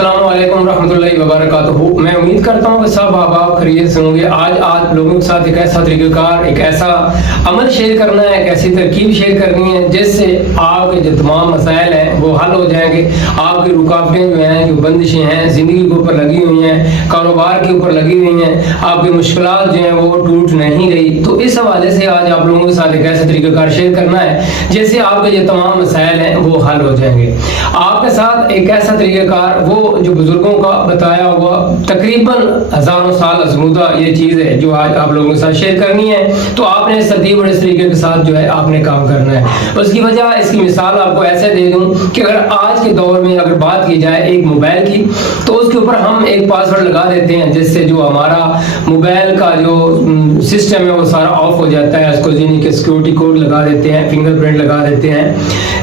अस्सलाम वालेकुम रहमतुल्लाहि व बरकातुहू। मैं उम्मीद करता हूँ कि सब आप खैरियत से होंगे। आज आप लोगों के साथ एक ऐसा तरीक़ाकार, एक ऐसा अमल शेयर करना है, एक ऐसी तरकीब शेयर करनी है जिससे आपके जो तमाम मसाइल हैं वो हल हो जाएंगे। आपकी रुकावटें जो हैं, जो बंदिशें हैं ज़िंदगी के ऊपर लगी हुई हैं, कारोबार के ऊपर लगी हुई हैं, आपकी मुश्किलात जो हैं वो टूट नहीं रही। तो इस हवाले से आज आप लोगों के साथ एक ऐसा तरीक़ाकार शेयर करना है जिससे आपके जो तमाम मसाइल हैं वो हल हो जाएंगे। आपके साथ एक ऐसा तरीक़ाकार, वो जो बुजुर्गों का बताया हुआ तकरीबन हज़ारों साल अज़मूदा ये चीज़ है जो आज आप लोगों के साथ शेयर करनी है। तो आपने इस तरतीब और इस तरीके के साथ जो है आपने काम करना है। उसकी वजह, इसकी मिसाल आपको ऐसे दे दूं कि अगर आज के दौर में अगर बात की जाए एक मोबाइल की, तो उसके ऊपर हम एक पासवर्ड लगा देते हैं जिससे जो हमारा मोबाइल का जो सिस्टम है वो सारा ऑफ हो जाता है। उसको यानी कि सिक्योरिटी कोड लगा देते हैं, फिंगरप्रिंट लगा देते हैं।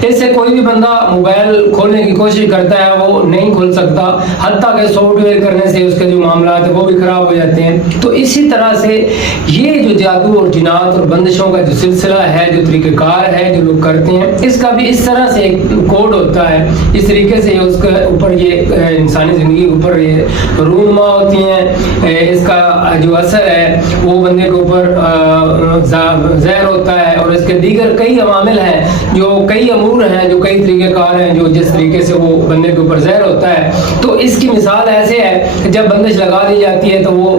इससे कोई भी बंदा मोबाइल खोलने की कोशिश करता है वो नहीं खोल सकता, हत्ता के सॉफ्टवेयर करने से उसके जो मामला है वो भी खराब हो जाते हैं। तो इसी तरह से ये जो जादू और जिनात और बंदिशों का जो सिलसिला है, जो तरीक़ाकार है जो लोग करते हैं, इसका भी इस तरह से एक कोड होता है। इस तरीके से उसके ऊपर ये इंसानी ज़िंदगी के ऊपर ये रूनुमा होती हैं। इसका जो असर है वो बंदे के ऊपर ज़हर होता है। और इसके दीगर कई अवामिल हैं, जो कई अमूर हैं, जो कई तरीक़ेकार हैं, जो जिस तरीके से वो बंदे के ऊपर ज़हर होता है। तो इसकी मिसाल ऐसे है कि जब बंदिश लगा दी जाती है तो वो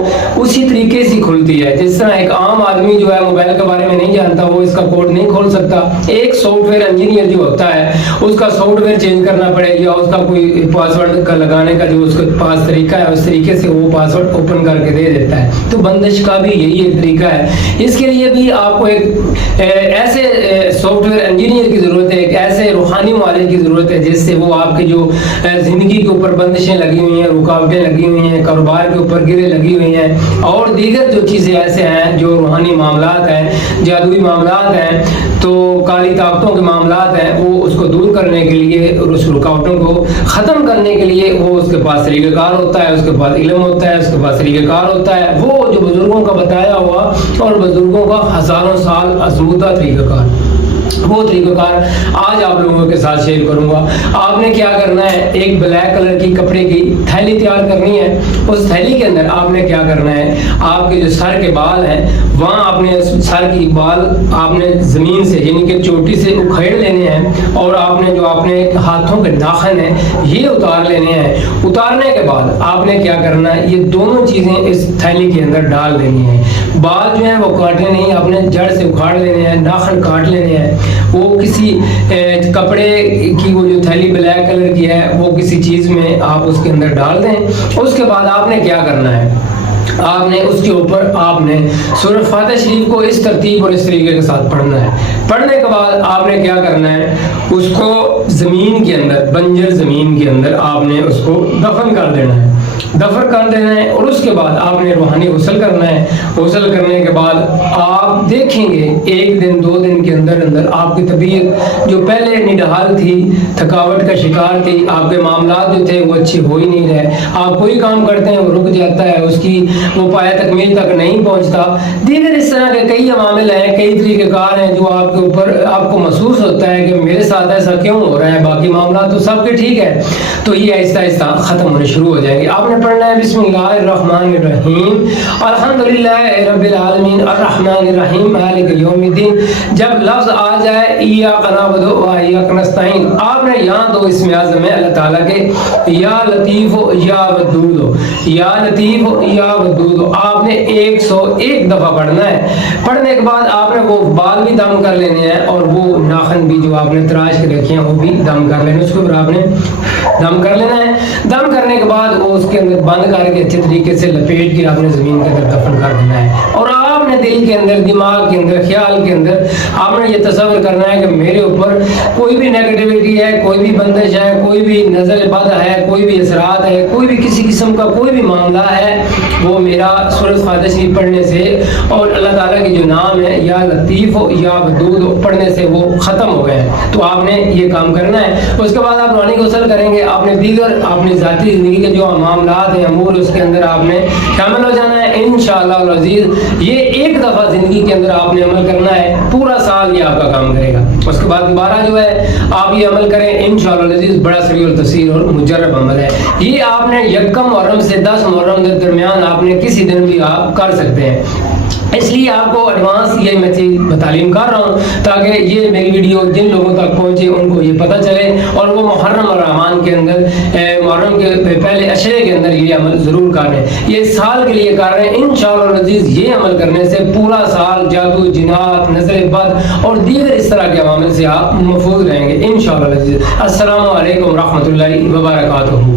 उसी तरीके से खुलती है। जिस तरह एक आम आदमी जो है मोबाइल के बारे में नहीं जानता, वो इसका कोड नहीं खोल सकता। एक सॉफ्टवेयर इंजीनियर जो होता है उसका सॉफ्टवेयर चेंज करना पड़ेगा, या उसका कोई पासवर्ड का लगाने का जो उसके पास तरीका है उस तरीके से वो पासवर्ड ओपन करके दे देता है। तो बंदिश का भी यही एक तरीका है। इसके लिए भी आपको एक ऐसे सॉफ्टवेयर इंजीनियर की ज़रूरत है, एक ऐसे रूहानी वाले की ज़रूरत है जिससे वो आपकी जो ज़िंदगी के ऊपर बंदिशें लगी हुई हैं, रुकावटें लगी हुई हैं, कारोबार के ऊपर गिरे लगी हुई हैं और दीगर जो चीज़ें ऐसे हैं जो रूहानी मामलात हैं, जादुई मामलात हैं, तो काली ताकतों के मामलात हैं, वो उसको दूर करने के लिए और उस रुकावटों को ख़त्म करने के लिए वो उसके पास तरीक़ाकार होता है, उसके पास इल्म होता है, उसके पास तरीक़ाकार होता है। वो जो बुज़ुर्गों का बताया हुआ और बुज़ुर्गों का हज़ारों साल अज़मूदा तरीक़ाकार, वो तरीक़ाकार आज आप लोगों के साथ शेयर करूंगा। आपने क्या करना है, एक ब्लैक कलर की कपड़े की थैली तैयार करनी है। उस थैली के अंदर आपने क्या करना है, आपके जो सर के बाल हैं वहाँ आपने सर की बाल आपने ज़मीन से यानी कि चोटी से उखेड़ लेने हैं और आपने जो अपने हाथों के नाखून हैं ये उतार लेने हैं। उतारने के बाद आपने क्या करना है, ये दोनों चीज़ें इस थैली के अंदर डाल देनी है। बाल जो हैं वो काटने नहीं, आपने जड़ से उखाड़ लेने हैं, नाखून काट लेने हैं। वो किसी कपड़े की वो जो थैली ब्लैक कलर की है वो किसी चीज़ में आप उसके अंदर डाल दें। उसके बाद आपने क्या करना है, आपने उसके ऊपर आपने सूरह फातिहा शरीफ को इस तरतीब और इस तरीके के साथ पढ़ना है। पढ़ने के बाद आपने क्या करना है, उसको ज़मीन के अंदर, बंजर ज़मीन के अंदर आपने उसको दफन कर देना है, दफन कर देना है। और उसके बाद आपने रूहानी गुस्ल करना है। गुस्ल करने के बाद आप देखेंगे एक दिन दो दिन के अंदर अंदर आपकी तबीयत जो पहले निढाल थी, थकावट का शिकार थी, आपके मामलात जो थे वो अच्छे हो ही नहीं रहे। आप कोई काम करते हैं वो रुक जाता है, उसकी वो पाया तकमील तक नहीं पहुंचता। दीगर इस तरह के कई अवामिल हैं, कई तरीक़ेकार हैं जो आपके ऊपर आपको महसूस होता है कि मेरे साथ ऐसा क्यों हो रहा है, बाकी मामला तो सबके ठीक है। तो ये आहिस्ता आहिस्ता ख़त्म होने शुरू हो जाएंगे। आपने पढ़ना है बिस्मिल्लाहिर्रहमानिर्रहीम अल्हम्दुलिल्लाहि रब्बिल आलमीन अर्रहमानिर्रहीम मालिक यौमिद्दीन। जब लफ्ज़ आ जाए इय्याका नअबुदु व इय्याका नस्तईन, आपने यहाँ दो इसमें आज़म है अल्लाह ताला के, या लतीफ़ या वदूद, या लतीफ़ या वदूद, आपने 101 दफ़ा पढ़ना है। पढ़ने के बाद आपने वो बाल भी दम कर लेने हैं और वो नाखून भी जो आपने तराश के रखे हैं वो भी दम कर लेने, उसके ऊपर आपने दम कर लेना है। दम करने के बाद वो उसके अंदर बंद करके अच्छे तरीके से लपेट के आपने ज़मीन के अंदर दफन कर देना है। और आपने दिल के अंदर, दिमाग के अंदर, ख्याल के अंदर आपने ये तसव्वुर करना है कि मेरे ऊपर कोई भी नेगेटिविटी है, कोई भी बंदिश है, कोई भी नज़र बद है, कोई भी असरात है, कोई भी किसी किस्म का कोई भी मामला है, वो मेरा सूरह फातिहा शरीफ पढ़ने से और अल्लाह ताला के जो नाम है या लतीफ़ या वदूद पढ़ने से वो ख़त्म हो गए। तो आपने ये काम करना है। उसके बाद आप रूहानी गुस्ल करेंगे। आपने दीगर अपनी ज़ाती ज़िंदगी के जो मामलात हैं अमूर उसके अंदर आपने शामिल हो जाना है इंशाअल्लाह अज़ीज़। ये ایک دفعہ زندگی کے اندر آپ نے عمل کرنا ہے، پورا سال یہ آپ کا کام کرے گا. اس کے بعد دوبارہ جو ہے آپ یہ عمل کریں انشاءاللہ العزیز، بڑا سریع التفسیر اور مجرب عمل ہے. یہ آپ نے یکم محرم سے 10 محرم کے درمیان آپ نے کسی دن بھی آپ کر سکتے ہیں. اس لیے آپ کو ایڈوانس یہ میں تعلیم کر رہا ہوں تاکہ یہ میری ویڈیو جن لوگوں تک پہنچے ان کو یہ پتہ چلے اور وہ محرم اور رمضان کے اندر محرم کے پہلے عشرے کے اندر یہ عمل ضرور کر رہے ہیں. یہ سال کے لیے کر رہے ہیں انشاءاللہ العزیز. یہ عمل کرنے سے پورا سال جادو، جنات، نظر بد اور دیگر اس طرح کے عوامل سے آپ محفوظ رہیں گے انشاءاللہ العزیز. السلام علیکم ورحمۃ اللہ وبرکاتہ.